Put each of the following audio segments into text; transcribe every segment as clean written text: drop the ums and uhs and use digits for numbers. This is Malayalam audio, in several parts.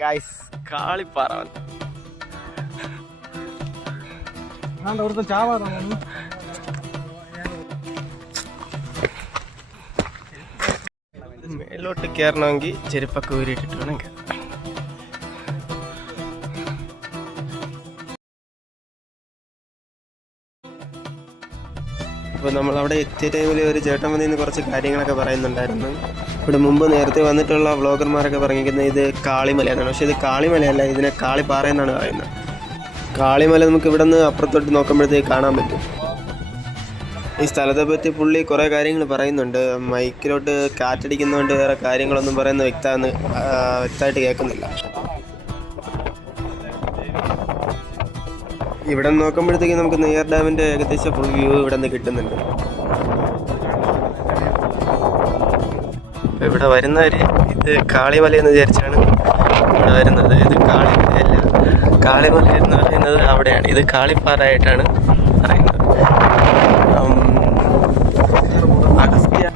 ഗൈസ് കാളിപ്പാറ അവിടുത്തെ ചാവാ മേലോട്ട് കയറണമെങ്കിൽ ചെരുപ്പൊക്കെ ഊരിയിട്ടിട്ട് വേണം കയറാൻ. അപ്പോൾ നമ്മളവിടെ എത്തിയ ടൈമിൽ ഒരു ചേട്ടൻ വന്നിൽ നിന്ന് കുറച്ച് കാര്യങ്ങളൊക്കെ പറയുന്നുണ്ടായിരുന്നു. ഇവിടെ മുമ്പ് നേരത്തെ വന്നിട്ടുള്ള വ്ളോഗർമാരൊക്കെ പറഞ്ഞിരിക്കുന്നത് ഇത് കാളിമല എന്നാണ്. പക്ഷേ ഇത് കാളിമലയല്ല, ഇതിനെ കാളിപ്പാറ എന്നാണ് പറയുന്നത്. കാളിമല നമുക്ക് ഇവിടെ നിന്ന് അപ്പുറത്തോട്ട് നോക്കുമ്പോഴത്തേക്ക് കാണാൻ പറ്റും. ഈ സ്ഥലത്തെ പറ്റി പുള്ളി കുറേ കാര്യങ്ങൾ പറയുന്നുണ്ട്. മൈക്കിലോട്ട് കാറ്റടിക്കുന്നതുകൊണ്ട് വേറെ കാര്യങ്ങളൊന്നും പറയുന്ന വ്യക്തമായിട്ട് കേൾക്കുന്നില്ല. ഇവിടെ നോക്കുമ്പോഴത്തേക്ക് നമുക്ക് നെയ്യാർ ഡാമിൻ്റെ ഏകദേശം ഫുൾ വ്യൂ ഇവിടെ നിന്ന് കിട്ടുന്നുണ്ട്. ഇവിടെ വരുന്നവർ ഇത് കാളിമല എന്ന് വിചാരിച്ചാണ് ഇവിടെ വരുന്നത്. ഇത് കാളിമലയല്ല, കാളിമല എന്ന് പറയുന്നത് അവിടെയാണ്. ഇത് കാളിപ്പാറ ആയിട്ടാണ് പറയുന്നത്. അഗസ്ത്യ,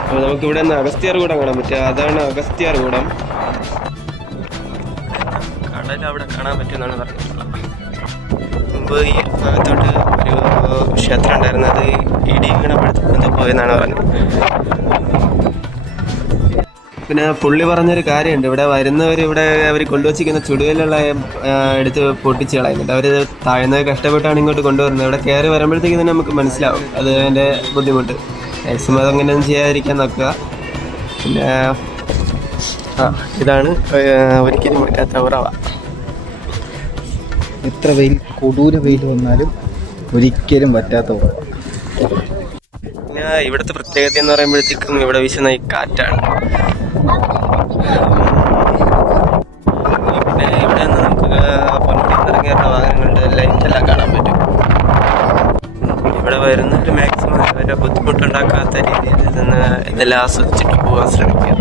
അപ്പോൾ നമുക്കിവിടെ നിന്ന് അഗസ്ത്യാർകൂടം കാണാൻ പറ്റുക. അതാണ് അഗസ്ത്യാർകൂടം. കടൽ അവിടെ കാണാൻ പറ്റുമെന്നാണ് പറഞ്ഞിട്ടുള്ളത്. മുമ്പ് ഈ ഭാഗത്തോട്ട് ഒരു ക്ഷേത്രം ഉണ്ടായിരുന്നത് ഇടിയങ്ങണപ്പെടുത്ത് പോയെന്നാണ് പറഞ്ഞത്. പിന്നെ പുള്ളി പറഞ്ഞൊരു കാര്യമുണ്ട്, ഇവിടെ വരുന്നവർ ഇവിടെ അവർ കൊണ്ടുവച്ചിരിക്കുന്ന ചുടുകല്ലുള്ള എടുത്ത് പൊട്ടിച്ച് കളയുന്നുണ്ട്. അവർ താഴ്ന്നത് കഷ്ടപ്പെട്ടാണ് ഇങ്ങോട്ട് കൊണ്ടുവരുന്നത്. ഇവിടെ കയറി വരുമ്പോഴത്തേക്ക് തന്നെ നമുക്ക് മനസ്സിലാവും അത് അതിൻ്റെ ബുദ്ധിമുട്ട്. മാക്സിമം അതങ്ങനെയൊന്നും ചെയ്യാതിരിക്കാൻ നോക്കുക. പിന്നെ ഇതാണ് ഒരിക്കലും പറ്റാത്ത ഉറവ. എത്ര വെയിൽ, കൊടൂര വെയിൽ വന്നാലും ഒരിക്കലും പറ്റാത്ത ഉറവ. പിന്നെ ഇവിടുത്തെ പ്രത്യേകത എന്ന് പറയുമ്പോഴത്തേക്കും ഇവിടെ വീശുന്ന ഈ കാറ്റാണ്. പിന്നെ ഇവിടെ നിന്ന് നമുക്ക് പൊന്നിറങ്ങിയുള്ള വാഹനങ്ങളുടെ ലൈറ്റെല്ലാം കാണാൻ പറ്റും. ഇവിടെ വരുന്നവർ മാക്സിമം അവരുടെ ബുദ്ധിമുട്ടുണ്ടാക്കാത്ത രീതിയിൽ നിന്ന് ഇതെല്ലാം ആസ്വദിച്ചിട്ട് പോകാൻ ശ്രമിക്കുക.